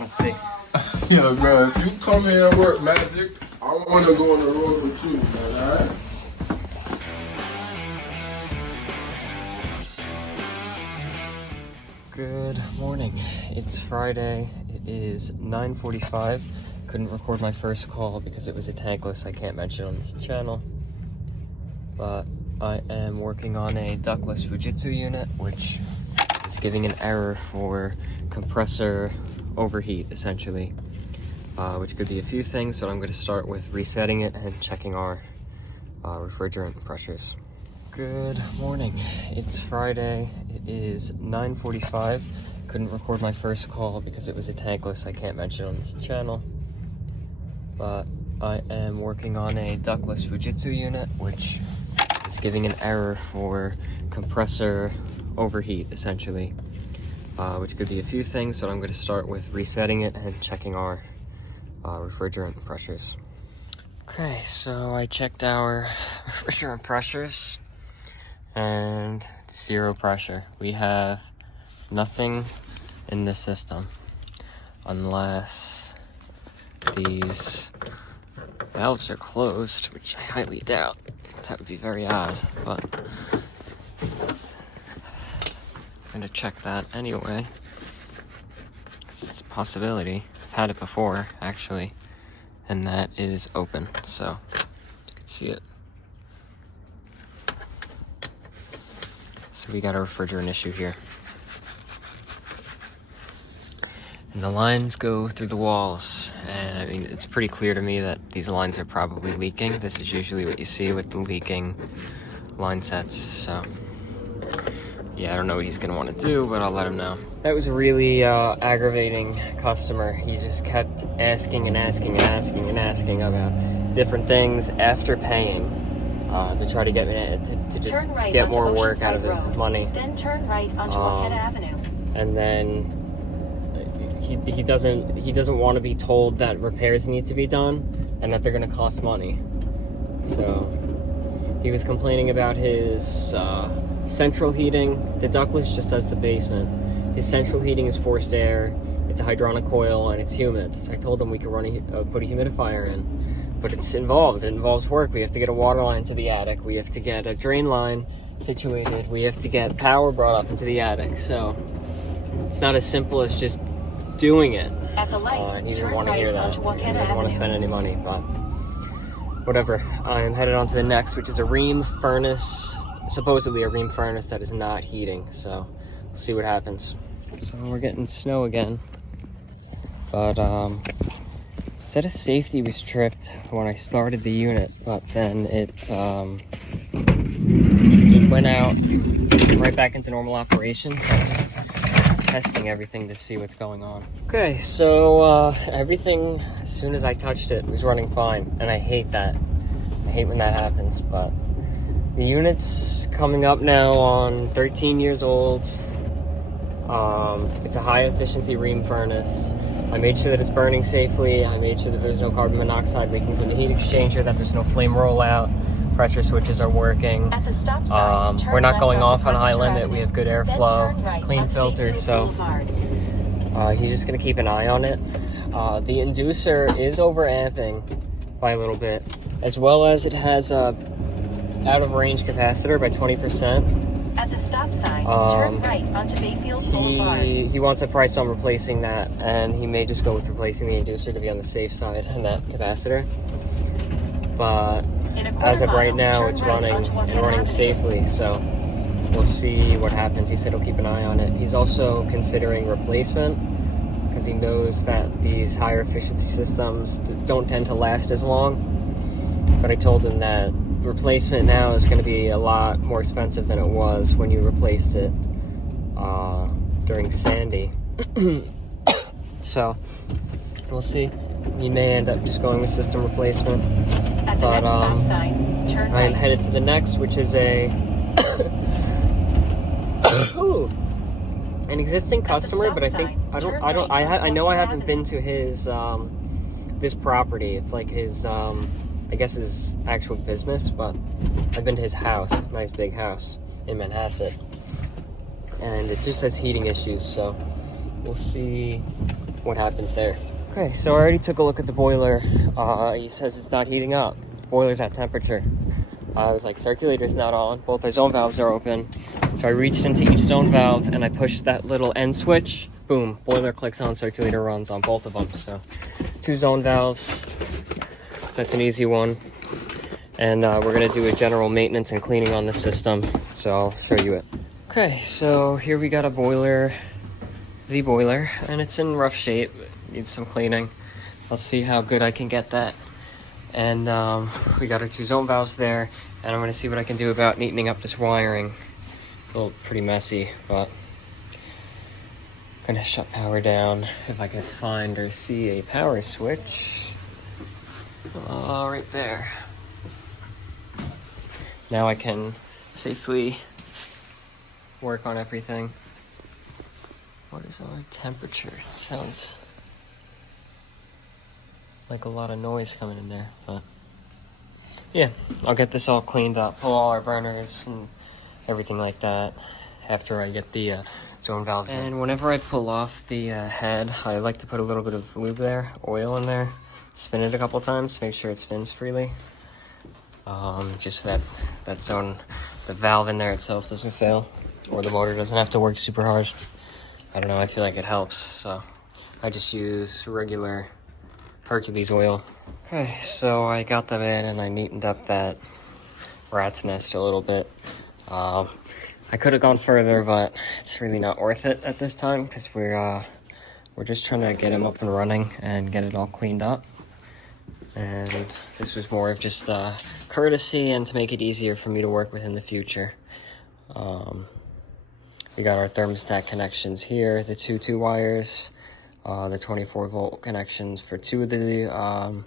Let's see. Yeah, man, if you come here and work magic, I want to go on the road with you, man, alright? Good morning. It's Friday. It is 9:45. Couldn't record my first call because it was a tankless I can't mention on this channel. But I am working on a ductless Fujitsu unit, which is giving an error for compressor overheat, essentially. Which could be a few things, but I'm going to start with resetting it and checking our refrigerant pressures. Good morning. It's Friday. It is 9:45. Couldn't record my first call because it was a tankless I can't mention on this channel. But I am working on a ductless Fujitsu unit, which is giving an error for compressor overheat, essentially. Which could be a few things, but I'm going to start with resetting it and checking our refrigerant pressures. Okay, so I checked our refrigerant pressures and 0 pressure. We have nothing in this system unless these valves are closed, which I highly doubt. That would be very odd, but I'm going to check that anyway. It's a possibility. I've had it before, actually, and that is open, so you can see it. So we got a refrigerant issue here. And the lines go through the walls, and I mean, it's pretty clear to me that these lines are probably leaking. This is usually what you see with the leaking line sets, so yeah, I don't know what he's gonna want to do, but I'll let him know. That was a really aggravating customer. He just kept asking and asking and asking and asking about different things after paying to try to get me to just right get more work out of his money. Then turn right onto Marquette Avenue. And then he doesn't want to be told that repairs need to be done and that they're going to cost money. So he was complaining about his central heating. The ductless just has the basement. His central heating is forced air. It's a hydronic coil and it's humid. So I told him we could put a humidifier in, but it's involved. It involves work. We have to get a water line to the attic. We have to get a drain line situated. We have to get power brought up into the attic. So it's not as simple as just doing it. At the light, he didn't want to hear that. He doesn't want to spend any money, but whatever. I'm headed on to the next, which is a ream furnace. Supposedly a ream furnace that is not heating, so we'll see what happens. So we're getting snow again, but set of safety was tripped when I started the unit, but then it went out right back into normal operation, so I'm just testing everything to see what's going on. Okay, so everything, as soon as I touched it, was running fine, and I hate that. I hate when that happens, but the unit's coming up now on 13 years old. It's a high efficiency ream furnace. I made sure that it's burning safely. I made sure that there's no carbon monoxide leaking from the heat exchanger, that there's no flame rollout. Pressure switches are working. At the stop sign, we're not going off on high limit. Avenue. We have good airflow, right, clean filter, so he's just gonna keep an eye on it. The inducer is overamping by a little bit, as well as it has a out of range capacitor by 20%. At the stop sign, turn right onto Bayfield Boulevard. He wants a price on replacing that, and he may just go with replacing the inducer to be on the safe side and that capacitor. But as of right now, it's running and running safely, so we'll see what happens. He said he'll keep an eye on it. He's also considering replacement because he knows that these higher efficiency systems don't tend to last as long. But I told him that replacement now is going to be a lot more expensive than it was when you replaced it during Sandy. So we'll see. He may end up just going with system replacement. At the next stop sign, turn right. I am headed to the next, which is an existing customer, but I think I know I haven't been to his this property. It's like his I guess his actual business, but I've been to his house, nice big house in Manhasset, and it just has heating issues, so we'll see what happens there. Okay, so I already took a look at the boiler. He says it's not heating up. The boiler's at temperature. I was like, circulator's not on. Both our zone valves are open. So I reached into each zone valve and I pushed that little end switch. Boom, boiler clicks on, circulator runs on both of them. So 2 zone valves. That's an easy one. And we're gonna do a general maintenance and cleaning on the system. So I'll show you it. Okay, so here we got a boiler, the boiler, and it's in rough shape. Needs some cleaning. I'll see how good I can get that. And we got our 2 zone valves there, and I'm gonna see what I can do about neatening up this wiring. It's a little pretty messy, but I'm gonna shut power down if I can find or see a power switch. Right there. Now I can safely work on everything. What is our temperature? It sounds like a lot of noise coming in there, but yeah, I'll get this all cleaned up, pull all our burners and everything like that after I get the zone valves in. And whenever I pull off the head, I like to put a little bit of lube there, oil in there, spin it a couple times to make sure it spins freely. Just that zone, the valve in there itself doesn't fail, or the motor doesn't have to work super hard. I don't know, I feel like it helps, so I just use regular Hercules oil. Okay, so I got them in and I neatened up that rat's nest a little bit. I could have gone further, but it's really not worth it at this time because we're just trying to get him up and running and get it all cleaned up. And this was more of just courtesy and to make it easier for me to work with in the future. We got our thermostat connections here, the 2 wires, the 24-volt connections for 2 of the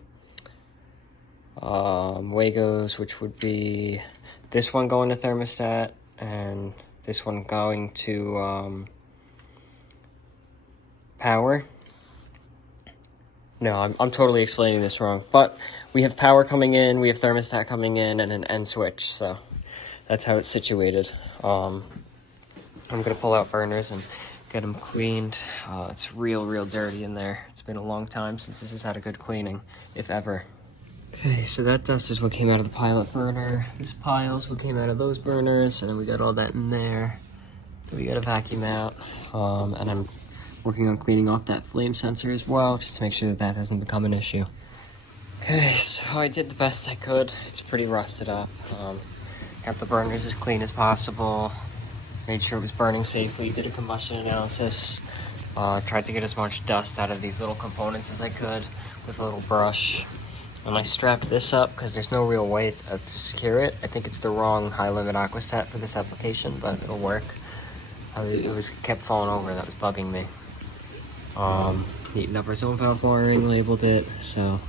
Wagos, which would be this one going to thermostat and this one going to power. No, I'm totally explaining this wrong, but we have power coming in, we have thermostat coming in, and an end switch, so that's how it's situated. I'm gonna pull out burners and get them cleaned. It's real dirty in there. It's been a long time since this has had a good cleaning, if ever. Okay, so that dust is what came out of the pilot burner. This pile's what came out of those burners, and then we got all that in there that we gotta vacuum out. And I'm working on cleaning off that flame sensor as well, just to make sure that that doesn't become an issue. Okay, so I did the best I could. It's pretty rusted up. Got the burners as clean as possible. Made sure it was burning safely. Did a combustion analysis. Tried to get as much dust out of these little components as I could with a little brush. And I strapped this up because there's no real way to secure it. I think it's the wrong high-limit aquastat for this application, but it'll work. It was kept falling over. That was bugging me. Neatened up our zone valve wiring, labeled it, so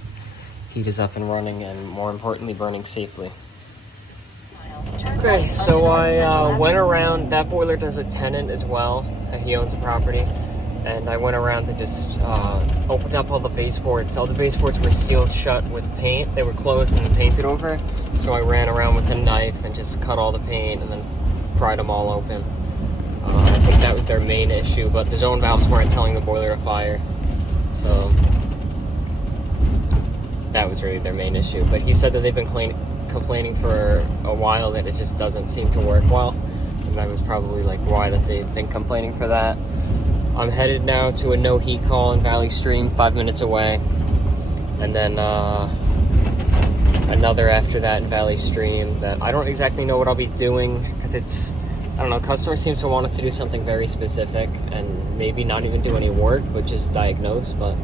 heat is up and running, and more importantly, burning safely. Okay, so I went around. That boiler does a tenant as well. He owns a property, and I went around to just open up all the baseboards. All the baseboards were sealed shut with paint. They were closed and painted over, so I ran around with a knife and just cut all the paint and then pried them all open. I think that was their main issue, but the zone valves weren't telling the boiler to fire, so that was really their main issue. But he said that they've been complaining for a while that it just doesn't seem to work well, and that was probably like why that they've been complaining for that. I'm headed now to a no heat call in Valley Stream, 5 minutes away, and then another after that in Valley Stream that I don't exactly know what I'll be doing because it's, I don't know, customers seem to want us to do something very specific and maybe not even do any work, but just diagnose. But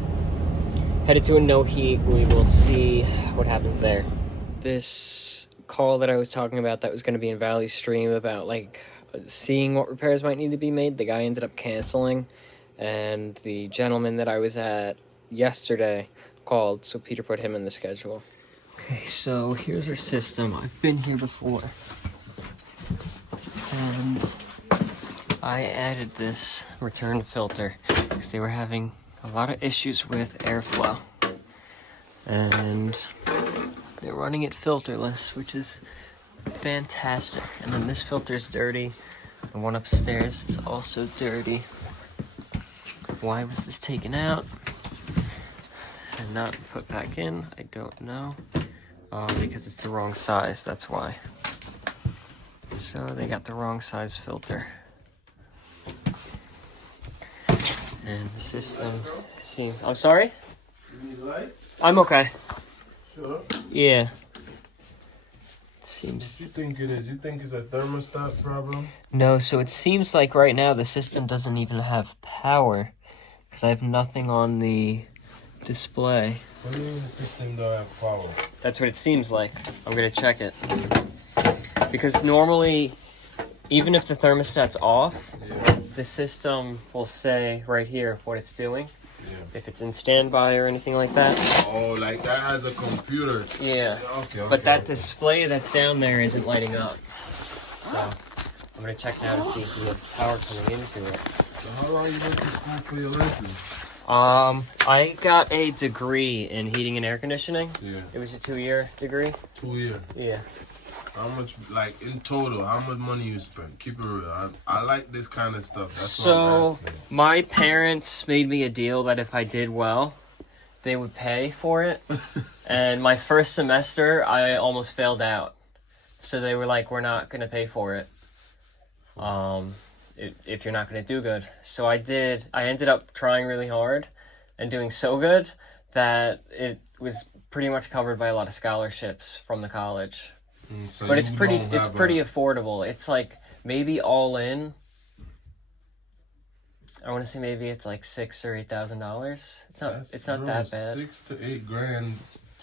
headed to a no heat, we will see what happens there. This call that I was talking about that was going to be in Valley Stream about like seeing what repairs might need to be made, the guy ended up canceling, and the gentleman that I was at yesterday called, so Peter put him in the schedule. Okay, so here's our system. I've been here before, and I added this return filter because they were having a lot of issues with airflow, and they're running it filterless, which is fantastic. And then this filter's dirty. The one upstairs is also dirty. Why was this taken out and not put back in? I don't know. Because it's the wrong size, that's why. So they got the wrong size filter. And the system seems... I'm sorry? You need light? I'm okay. Sure. Yeah. It What seems... you think it is? You think it's a thermostat problem? No, so it seems like right now the system doesn't even have power. Because I have nothing on the display. What do you mean the system don't have power? That's what it seems like. I'm gonna check it. Because normally, even if the thermostat's off, Yeah. the system will say right here what it's doing. Yeah. If it's in standby or anything like that. Oh, like that has a computer. Yeah. Okay. But that display that's down there isn't lighting up. So I'm gonna check now to see if we have power coming into it. So how long you went to school for your lessons? I got a degree in heating and air conditioning. Yeah. It was a 2-year degree. 2 years. Yeah. How much, like in total, how much money you spent? Keep it real. I like this kind of stuff. That's what I'm So asking. my parents made me a deal that if I did well, they would pay for it. And my first semester, I almost failed out. So they were like, "We're not gonna pay for it. If you're not gonna do good." So I did. I ended up trying really hard and doing so good that it was pretty much covered by a lot of scholarships from the college. So But it's you pretty. don't It's have pretty affordable. It's like maybe all in. I want to say maybe it's like $6,000 or $8,000. It's not. That's, It's not bro, that bad. 6 to 8 grand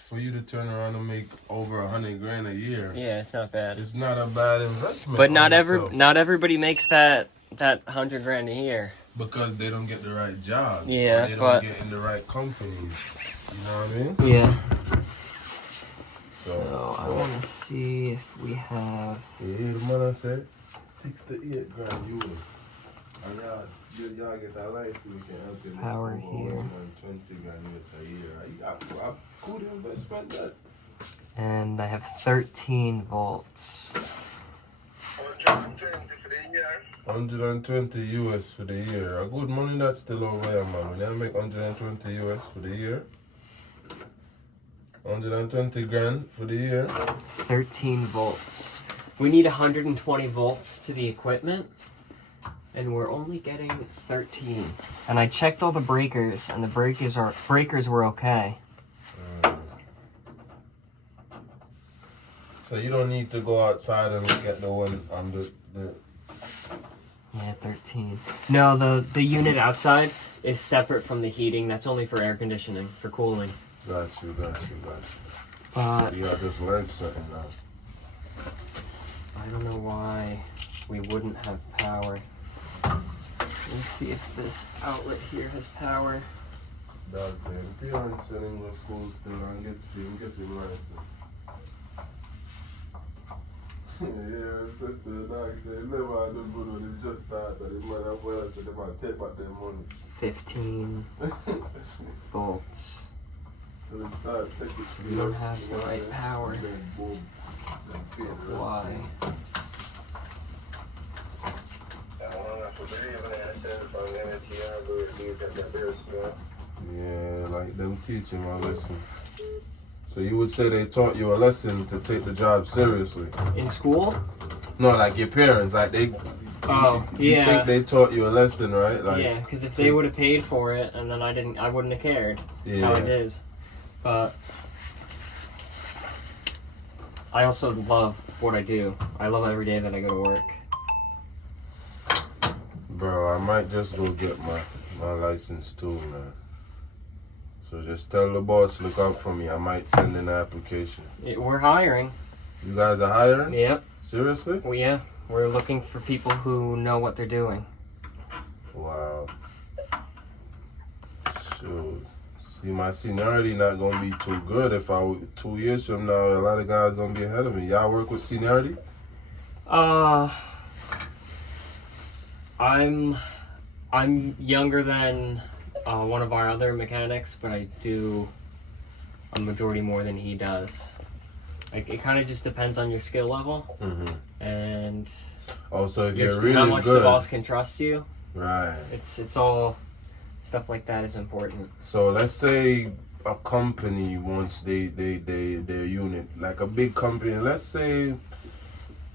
for you to turn around and make over 100 grand a year. Yeah, it's not bad. It's not a bad investment. But on not yourself everybody makes that 100 grand a year. because they don't get the right jobs. Yeah, or they don't but- get in the right companies. You know what I mean? Yeah. So I want to see if we have. you hear the man I said 6 to 8 grand US. And y'all get that license, we can help you. Power make over here. 120 grand US a year. I good investment that. And I have 13 volts. 120 US for the year. A good money that's still over here, man. When they make 120 US for the year. 120 grand for the year. 13 volts. We need 120 volts to the equipment, and we're only getting 13. And I checked all the breakers, and the breakers were okay. So you don't need to go outside and look at the one on the Yeah, 13. No, the unit outside is separate from the heating. That's only for air conditioning, for cooling. Got you. But You gotta just learn something now. I don't know why we wouldn't have power. Let's see if this outlet here has power. Dog saying, parents in English schools still don't get your license. Yeah, sister, the dog said, never had them good when it's just started. It might have well, so they might take back their money. 15 volts. So they start taking We don't have the right power. Then boom. Then pay the rest. Why? Yeah, like them teaching my lesson. So you would say they taught you a lesson to take the job seriously? In school? No, like your parents, like they. Oh, You yeah. think they taught you a lesson, right? Like, Yeah, because if they would have paid for it and then I wouldn't have cared how I did. But I also love what I do. I love every day that I go to work. Bro, I might just go get my license too, man. So just tell the boss, look out for me. I might send in an application. We're hiring. You guys are hiring? Yep. Seriously? Well, yeah. We're looking for people who know what they're doing. Wow. Shoot. See, my seniority not gonna be too good. If 2 years from now, a lot of guys gonna be ahead of me. Y'all work with seniority? I'm younger than one of our other mechanics, but I do a majority more than he does. Like, it kind of just depends on your skill level and Oh, so if you're how really much good, the boss can trust you. right? It's all Stuff like that is important. So let's say a company wants their unit, like a big company. Let's say,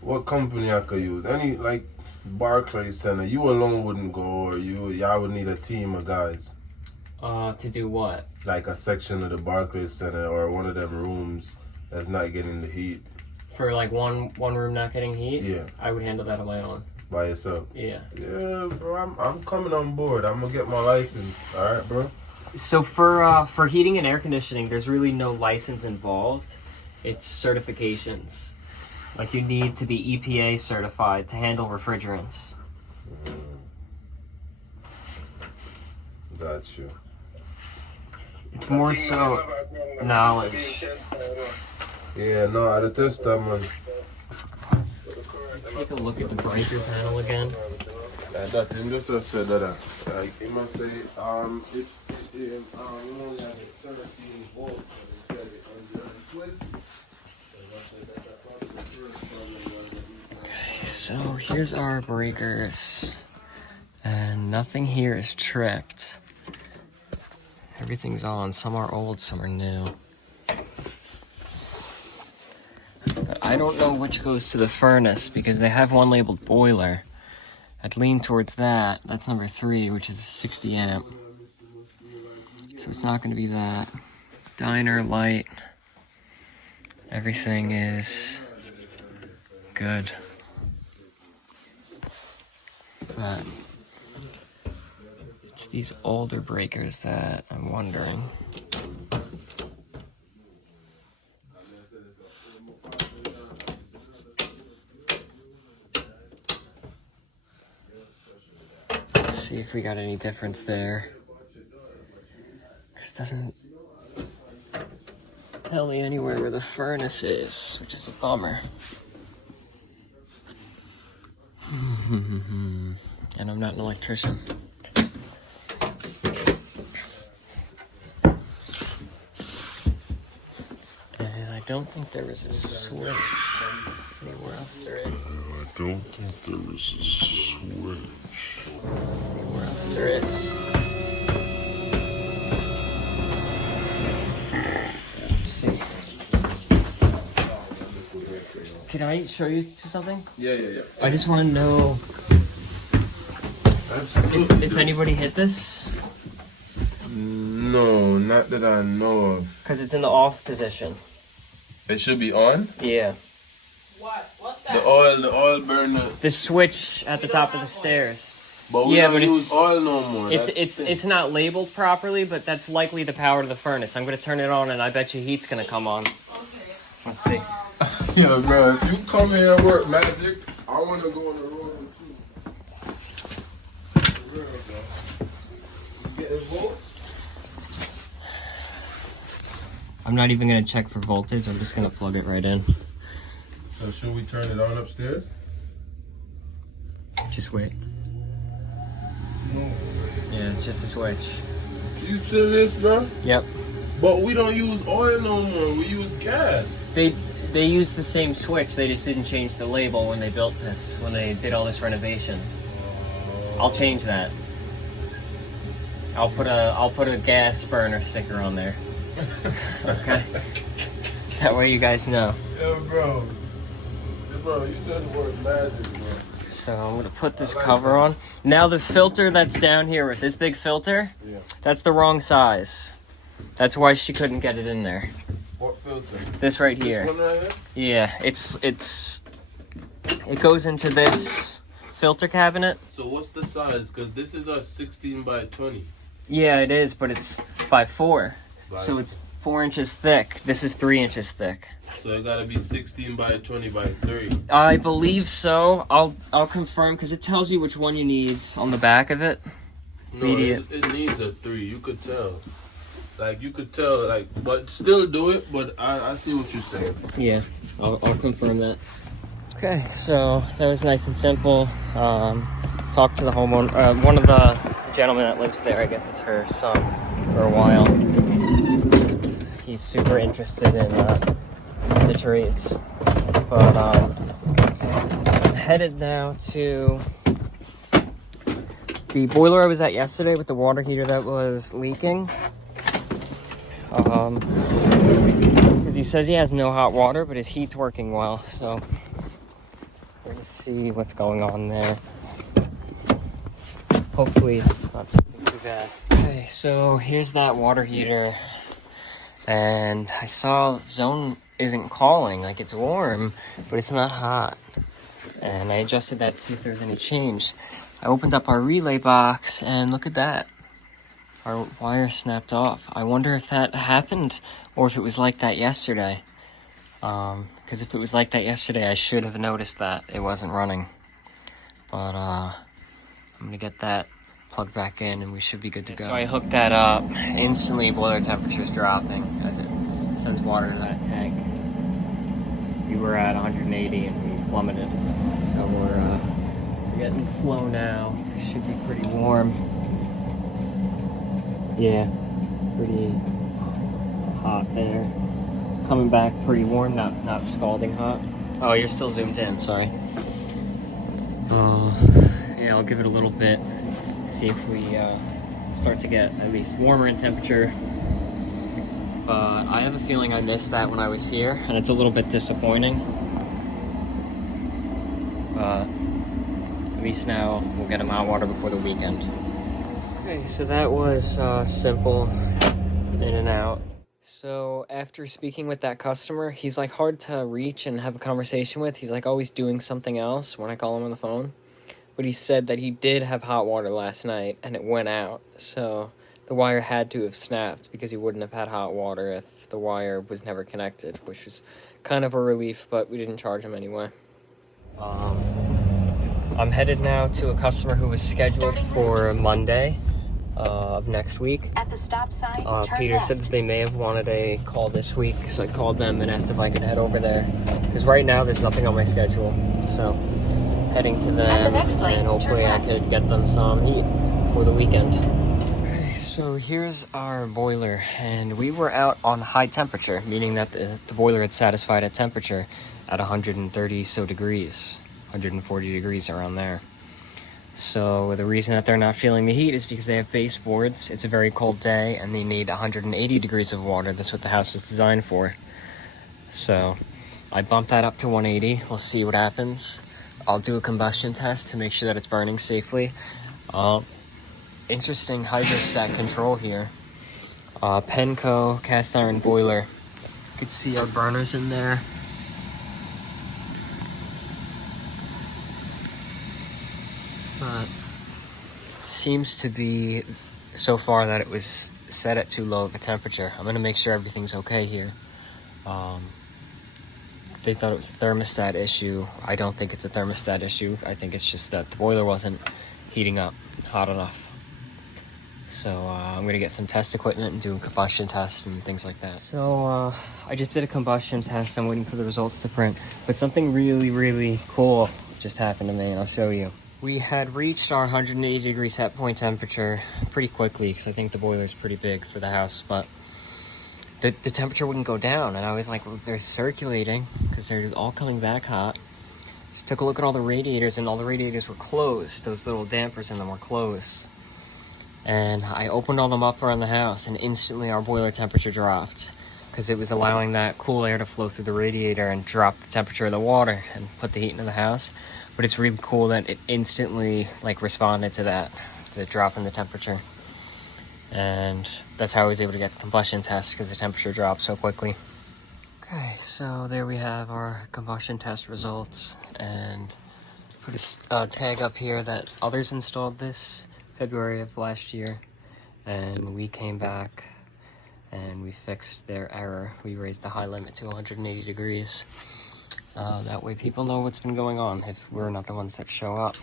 what company I could use? Any, like Barclays Center. You alone wouldn't go, or y'all would need a team of guys. To do what? Like a section of the Barclays Center or one of them rooms that's not getting the heat. For like one room not getting heat? Yeah. I would handle that on my own. By yourself? Yeah. Yeah, bro. I'm coming on board. I'm gonna get my license. All right, bro. So for heating and air conditioning, there's really no license involved. It's certifications. Like you need to be EPA certified to handle refrigerants. Got you. It's more so knowledge. Yeah, no, I test that, man. Take a look at the breaker panel again. That him just said that. Like he must say, if you only have 13 volts, so it's got it Okay, so here's our breakers, and nothing here is tripped. Everything's on. Some are old, some are new. But I don't know which goes to the furnace because they have one labeled boiler. I'd lean towards that. That's number 3, which is a 60 amp. So it's not going to be that. Diner, light. Everything is good. But it's these older breakers that I'm wondering. Let's see if we got any difference there. 'Cause it doesn't tell me anywhere where the furnace is, which is a bummer. And I'm not an electrician. And I don't think there was a switch anywhere else there is. I don't think there is a switch. Anywhere else there is. Let's see. Can I show you something? Yeah. I just want to know if anybody hit this. No, not that I know of. Because it's in the off position. It should be on. Yeah. What's The that? oil burner. The switch at the top of the stairs. But we Yeah, don't but use oil no more. It's not labeled properly, but that's likely the power to the furnace. I'm gonna turn it on, and I bet you heat's gonna come on. Okay. Let's see. Yeah, man. If you come here and work magic, I want to go on the road with you. For real, bro. You getting volts? I'm not even gonna check for voltage. I'm just gonna plug it right in. So should we turn it on upstairs? Just wait. No. Yeah, it's just a switch. You serious, bro? Yep. But we don't use oil no more. We use gas. They used the same switch. They just didn't change the label when they built this. When they did all this renovation. I'll change that. I'll put a gas burner sticker on there. Okay. That way you guys know. Yeah, bro. Yeah, bro, you just work magic, bro. So I'm gonna put this cover on. Now the filter that's down here with this big filter, Yeah. that's the wrong size. That's why she couldn't get it in there. What filter? This right here. This one right here? Yeah, it goes into this filter cabinet. So what's the size? Because this is a 16 by 20. Yeah, it is, but it's by 4. So it's 4 inches thick. This is 3 inches thick. So it gotta be 16 by 20 by 3. I believe so. I'll confirm because it tells you which one you need on the back of it. No, Medium. it needs a 3. You could tell. Like, you could tell, like, but still do it, but I see what you're saying. Yeah, I'll confirm that. Okay, so that was nice and simple. Talked to the homeowner, one of the gentlemen that lives there. I guess it's her son for a while. He's super interested in the trades, but I'm headed now to The boiler I was at yesterday with the water heater that was leaking, because he says he has no hot water, but his heat's working well, so we're gonna see what's going on there. Hopefully it's not something too bad. Okay, so here's that water heater, and I saw Sone isn't calling, like it's warm, but it's not hot. And I adjusted that to see if there's any change. I opened up our relay box, and look at that. Our wire snapped off. I wonder if that happened or if it was like that yesterday. Because if it was like that yesterday, I should have noticed that it wasn't running. But I'm gonna get that plugged back in and we should be good to go. So I hooked that up. Instantly, boiler temperature's dropping as it sends water to that tank. We were at 180 and we plummeted. So we're getting flow now. It should be pretty warm. Yeah, pretty hot there. Coming back pretty warm, not scalding hot. Oh, you're still zoomed in, sorry. Yeah, I'll give it a little bit. See if we start to get at least warmer in temperature. But I have a feeling I missed that when I was here, and it's a little bit disappointing. But at least now we'll get him hot water before the weekend. Okay, so that was simple, in and out. So after speaking with that customer, he's like hard to reach and have a conversation with. He's like always doing something else when I call him on the phone. But he said that he did have hot water last night and it went out. So the wire had to have snapped because he wouldn't have had hot water if the wire was never connected, which was kind of a relief, but we didn't charge him anyway. I'm headed now to a customer who was scheduled for Monday of next week. At the stop sign, turn Peter left. said that they may have wanted a call this week, so I called them and asked if I could head over there. Because right now there's nothing on my schedule, so heading to them and hopefully I could get them some heat for the weekend. Okay, so here's our boiler, and we were out on high temperature, meaning that the boiler had satisfied at temperature at 130 so degrees, 140 degrees around there. So the reason that they're not feeling the heat is because they have baseboards. It's a very cold day and they need 180 degrees of water. That's what the house was designed for. So I bumped that up to 180. We'll see what happens. I'll do a combustion test to make sure that it's burning safely. Interesting hydrostat control here. Penco cast iron boiler. You can see our burners in there. But it seems to be so far that it was set at too low of a temperature. I'm going to make sure everything's okay here. They thought it was a thermostat issue. I don't think it's a thermostat issue. I think it's just that the boiler wasn't heating up hot enough. So I'm going to get some test equipment and do a combustion test and things like that. So I just did a combustion test. I'm waiting for the results to print. But something really, really cool just happened to me, and I'll show you. We had reached our 180 degree set point temperature pretty quickly because I think the boiler is pretty big for the house, but the temperature wouldn't go down, and I was like, well, they're circulating because they're all coming back hot. Just took a look at all the radiators, and all the radiators were closed. Those little dampers in them were closed. And I opened all them up around the house, and instantly our boiler temperature dropped because it was allowing that cool air to flow through the radiator and drop the temperature of the water and put the heat into the house. But it's really cool that it instantly responded to that, the drop in the temperature. And that's how I was able to get the combustion test, because the temperature dropped so quickly. Okay, so there we have our combustion test results, and put a tag up here that others installed this February of last year, and we came back and we fixed their error. We raised the high limit to 180 degrees. That way people know what's been going on if we're not the ones that show up.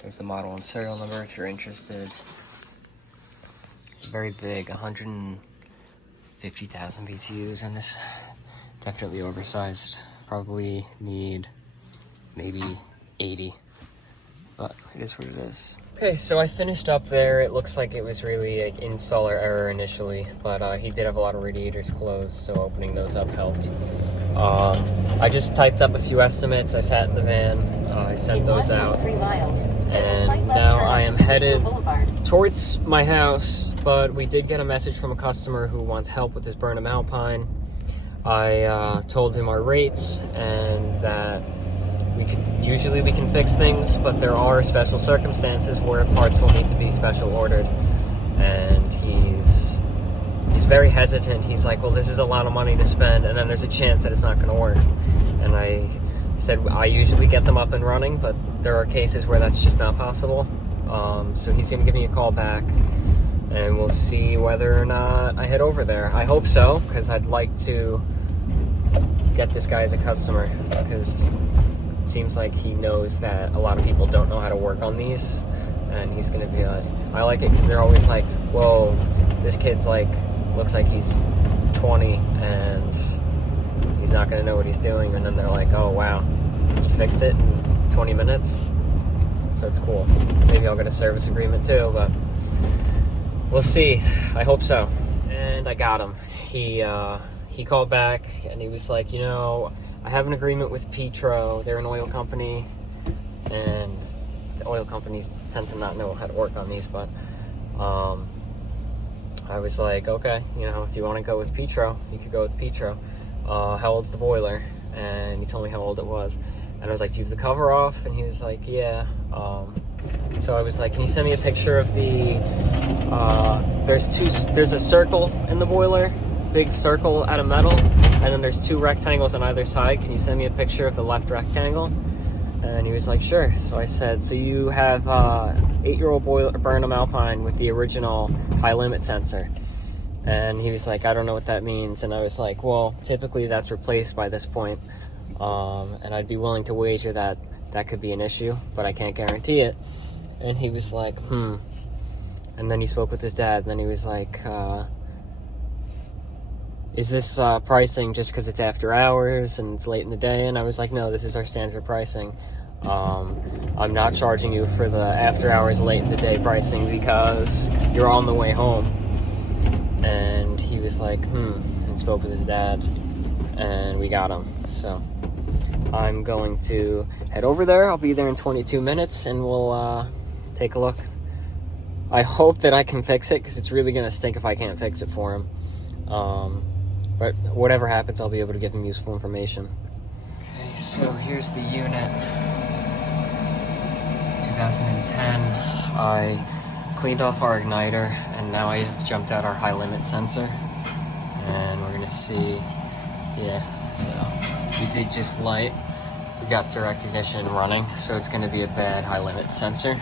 There's the model and serial number if you're interested. It's very big, 150,000 BTUs, and this definitely oversized. Probably need maybe 80, but it is what it is. Okay, so I finished up there. It looks like it was really an installer error initially, but he did have a lot of radiators closed, so opening those up helped. I just typed up a few estimates. I sat in the van. I sent those out. 3 miles. And now I am headed towards my house, but we did get a message from a customer who wants help with his Burnham Alpine. I told him our rates and that usually we can fix things, but there are special circumstances where parts will need to be special ordered. And he's very hesitant. He's like, well, this is a lot of money to spend, and then there's a chance that it's not going to work. And I said I usually get them up and running, but there are cases where that's just not possible. So he's going to give me a call back, and we'll see whether or not I head over there. I hope so, because I'd like to get this guy as a customer, because it seems like he knows that a lot of people don't know how to work on these, and he's going to be like, I like it because they're always like, whoa, this kid's like, looks like he's 20 and he's not going to know what he's doing, and then they're like, oh wow, you fixed it in 20 minutes. So it's cool. Maybe I'll get a service agreement too, but we'll see. I hope so. And I got him. He called back and he was like, you know, I have an agreement with Petro. They're an oil company, and the oil companies tend to not know how to work on these, but I was like, okay, you know, if you want to go with Petro, you could go with Petro. How old's the boiler? And he told me how old it was. And I was like, do you have the cover off? And he was like, yeah. So I was like, can you send me a picture of the, there's a circle in the boiler, big circle out of metal, and then there's 2 rectangles on either side. Can you send me a picture of the left rectangle? And he was like, sure. So I said, so you have 8-year-old boiler, Burnham Alpine with the original high limit sensor. And he was like, I don't know what that means. And I was like, well, typically that's replaced by this point. And I'd be willing to wager that that could be an issue, but I can't guarantee it. And he was like, And then he spoke with his dad, and then he was like, is this pricing just because it's after hours and it's late in the day? And I was like, no, this is our standard pricing. I'm not charging you for the after hours late in the day pricing because you're on the way home. And he was like, and spoke with his dad, and we got him. So I'm going to head over there. I'll be there in 22 minutes, and we'll take a look. I hope that I can fix it, because it's really going to stink if I can't fix it for him. But whatever happens, I'll be able to give him useful information. Okay, so here's the unit. 2010. I cleaned off our igniter, and now I have jumped out our high limit sensor. And we're going to see, so we did just light. We got direct ignition running, so it's going to be a bad high limit sensor.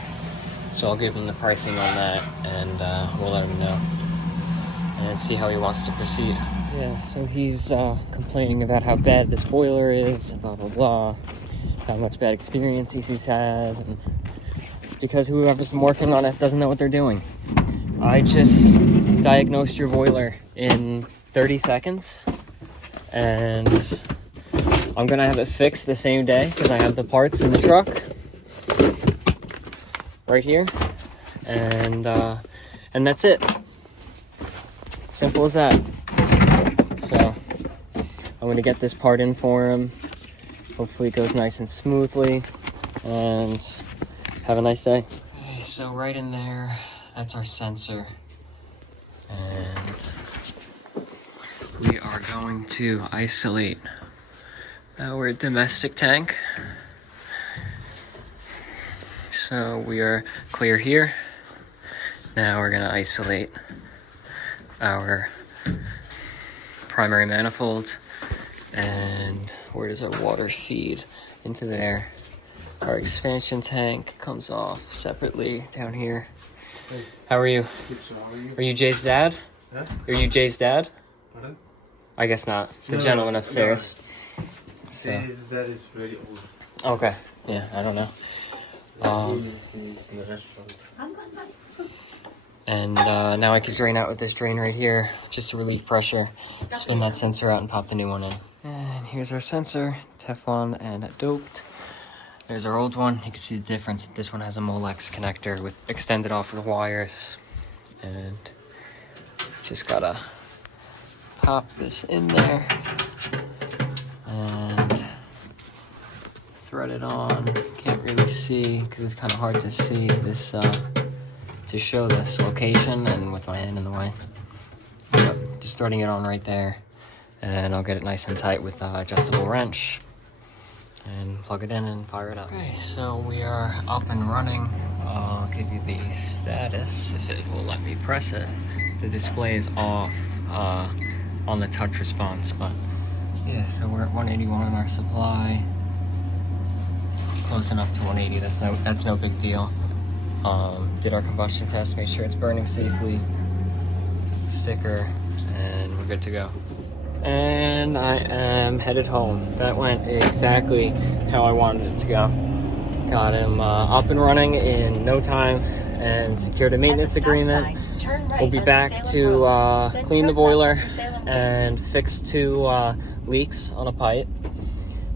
So I'll give him the pricing on that, and we'll let him know and see how he wants to proceed. Yeah, so he's complaining about how bad this boiler is, and blah blah blah, how much bad experiences he's had, and it's because whoever's been working on it doesn't know what they're doing. I just diagnosed your boiler in 30 seconds, and I'm gonna have it fixed the same day because I have the parts in the truck right here, and that's it. Simple as that. So I'm gonna get this part in for him. Hopefully it goes nice and smoothly, and have a nice day. Okay, so right in there, that's our sensor, and we are going to isolate our domestic tank. So we are clear here. Now we're gonna isolate our primary manifold, and where does our water feed? Into there. Our expansion tank comes off separately down here. Hey. How are you? Good, so how are you? Are you Jay's dad? Huh? Are you Jay's dad? Pardon? I guess not. The No, gentleman upstairs. So. His dad is very old. Okay. Yeah, I don't know. He's in the restaurant. And now I can drain out with this drain right here, just to relieve pressure. Spin that sensor out and pop the new one in. And here's our sensor, Teflon and doped. There's our old one. You can see the difference. This one has a Molex connector with extended offer wires. And just gotta pop this in there and thread it on. Can't really see because it's kind of hard to see this, to show this location and with my hand in the way. Yep, just starting it on right there. And I'll get it nice and tight with adjustable wrench. And plug it in and fire it up. Okay, so we are up and running. I'll give you the status if it will let me press it. The display is off on the touch response, but yeah, so we're at 181 in our supply. Close enough to 180, that's no big deal. Did our combustion test, make sure it's burning safely. Sticker, and we're good to go. And I am headed home. That went exactly how I wanted it to go. Got him up and running in no time and secured a maintenance agreement. We'll be back to clean the boiler and fix 2 leaks on a pipe.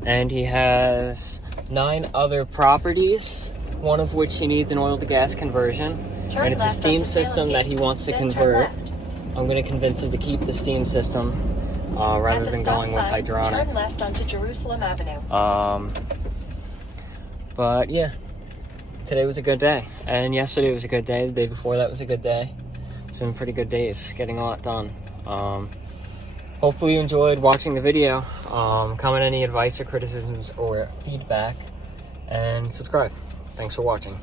And he has 9 other properties, one of which he needs an oil to gas conversion. And it's a steam system that he wants to convert. I'm going to convince him to keep the steam system rather than going with hydronic. Turn left onto Jerusalem Avenue. But yeah, today was a good day, and yesterday was a good day. The day before that was a good day. It's been pretty good days, getting a lot done. Hopefully you enjoyed watching the video. Comment any advice or criticisms or feedback, and subscribe. Thanks for watching.